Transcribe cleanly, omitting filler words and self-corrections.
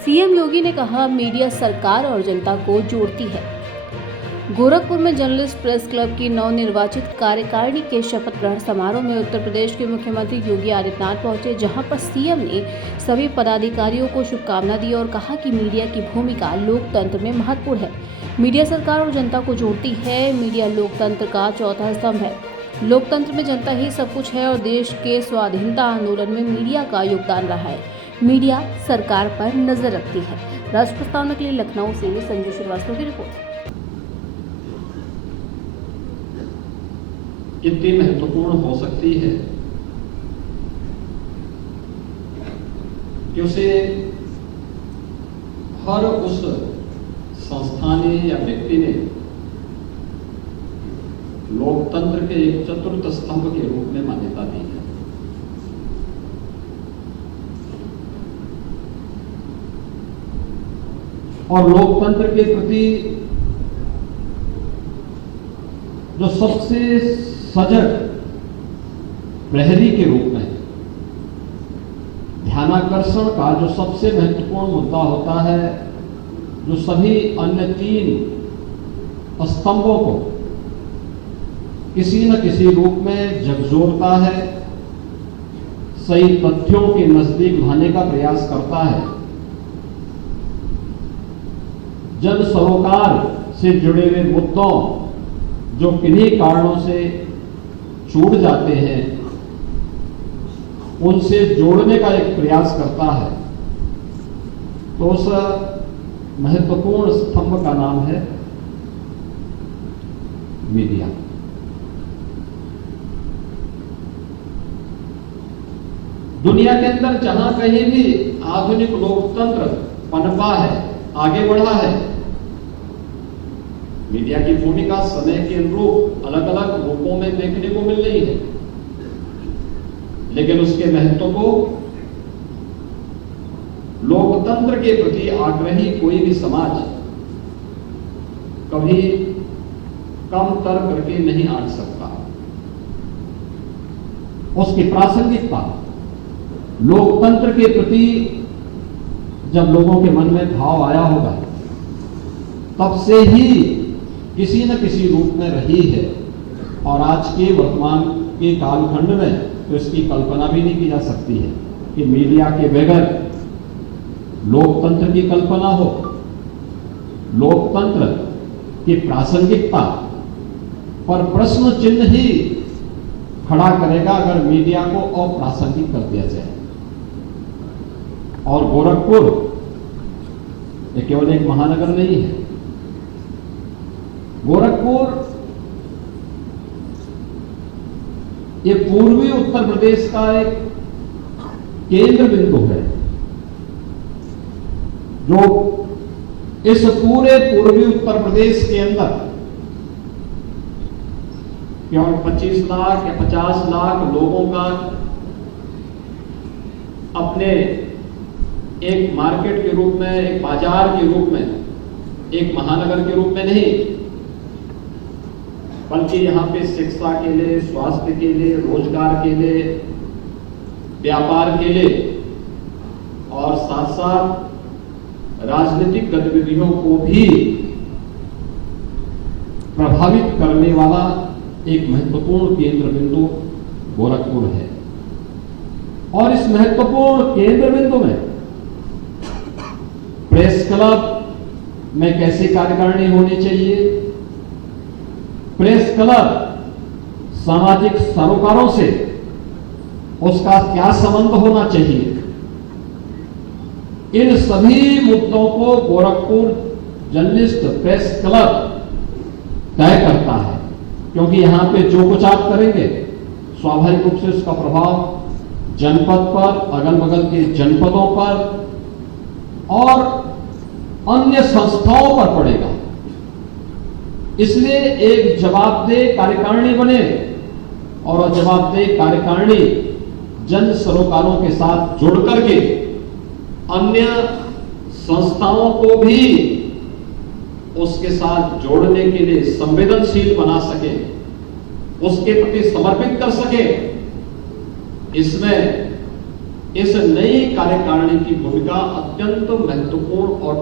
CM योगी ने कहा, media सरकार और जनता को जोड़ती है। गोरखपुर में जर्नलिस्ट प्रेस क्लब की नवनिर्वाचित कार्यकारिणी के शपथ ग्रहण समारोह में उत्तर प्रदेश के मुख्यमंत्री योगी आदित्यनाथ पहुंचे, जहां पर सीएम ने सभी पदाधिकारियों को शुभकामना दी और कहा कि मीडिया की भूमिका लोकतंत्र में महत्वपूर्ण है। मीडिया सरकार और जनता को जोड़ती है। मीडिया लोकतंत्र का चौथा स्तंभ है। लोकतंत्र में जनता ही सब कुछ है और देश के स्वाधीनता आंदोलन में मीडिया का योगदान रहा है। मीडिया सरकार पर नजर रखती है। राष्ट्र प्रस्तावना के लिए लखनऊ से संजय श्रीवास्तव की रिपोर्ट। कितनी महत्वपूर्ण हो सकती है कि उसे हर उस संस्था ने या व्यक्ति ने लोकतंत्र के एक चतुर्थ स्तंभ के रूप में मान्यता दी है। और लोकतंत्र के प्रति जो सबसे सजग प्रहरी के रूप में ध्यानाकर्षण का जो सबसे महत्वपूर्ण मुद्दा होता है, जो सभी अन्य तीन स्तंभों को किसी न किसी रूप में झकझोरता है, सही तथ्यों के नजदीक लाने का प्रयास करता है, जन सरोकार से जुड़े हुए मुद्दों जो किन्हीं कारणों से छूट जाते हैं उनसे जोड़ने का एक प्रयास करता है। तो उस महत्वपूर्ण स्तंभ का नाम है मीडिया। दुनिया के अंदर जहां कहीं भी आधुनिक लोकतंत्र पनपा है, आगे बढ़ा है, मीडिया की भूमिका समय के अनुरूप अलग अलग रूपों में देखने को मिल रही है, लेकिन उसके महत्व को लोकतंत्र के प्रति आग्रही कोई भी समाज कभी कम तर करके नहीं आंक सकता। उसकी प्रासंगिकता लोकतंत्र के प्रति जब लोगों के मन में भाव आया होगा तब से ही किसी न किसी रूप में रही है, और आज के वर्तमान के कालखंड में तो इसकी कल्पना भी नहीं की जा सकती है कि मीडिया के बगैर लोकतंत्र की कल्पना हो। लोकतंत्र की प्रासंगिकता पर प्रश्न चिन्ह ही खड़ा करेगा अगर मीडिया को अप्रासंगिक कर दिया जाए। और गोरखपुर ये केवल एक महानगर नहीं है। गोरखपुर ये पूर्वी उत्तर प्रदेश का एक केंद्र बिंदु है, जो इस पूरे पूर्वी उत्तर प्रदेश के अंदर केवल 25 लाख या 50 लाख लोगों का अपने एक मार्केट के रूप में, एक बाजार के रूप में, एक महानगर के रूप में नहीं, बल्कि यहाँ पे शिक्षा के लिए, स्वास्थ्य के लिए, रोजगार के लिए, व्यापार के लिए और साथ साथ राजनीतिक गतिविधियों को भी प्रभावित करने वाला एक महत्वपूर्ण केंद्र बिंदु गोरखपुर है। और इस महत्वपूर्ण केंद्र बिंदु में प्रेस क्लब में कैसे कार्यकारिणी होनी चाहिए, प्रेस क्लब सामाजिक सरोकारों से उसका क्या संबंध होना चाहिए, इन सभी मुद्दों को गोरखपुर जर्नलिस्ट प्रेस क्लब तय करता है। क्योंकि यहां पे जो कुछ आप करेंगे स्वाभाविक रूप से उसका प्रभाव जनपद पर, अगल बगल के जनपदों पर और अन्य संस्थाओं पर पड़ेगा। इसलिए एक जवाबदेह कार्यकारिणी बने, और जवाबदेह कार्यकारिणी जन सरोकारों के साथ जुड़ करके अन्य संस्थाओं को भी उसके साथ जोड़ने के लिए संवेदनशील बना सके, उसके प्रति समर्पित कर सके। इसमें इस नई कार्यकारिणी की भूमिका अत्यंत महत्वपूर्ण और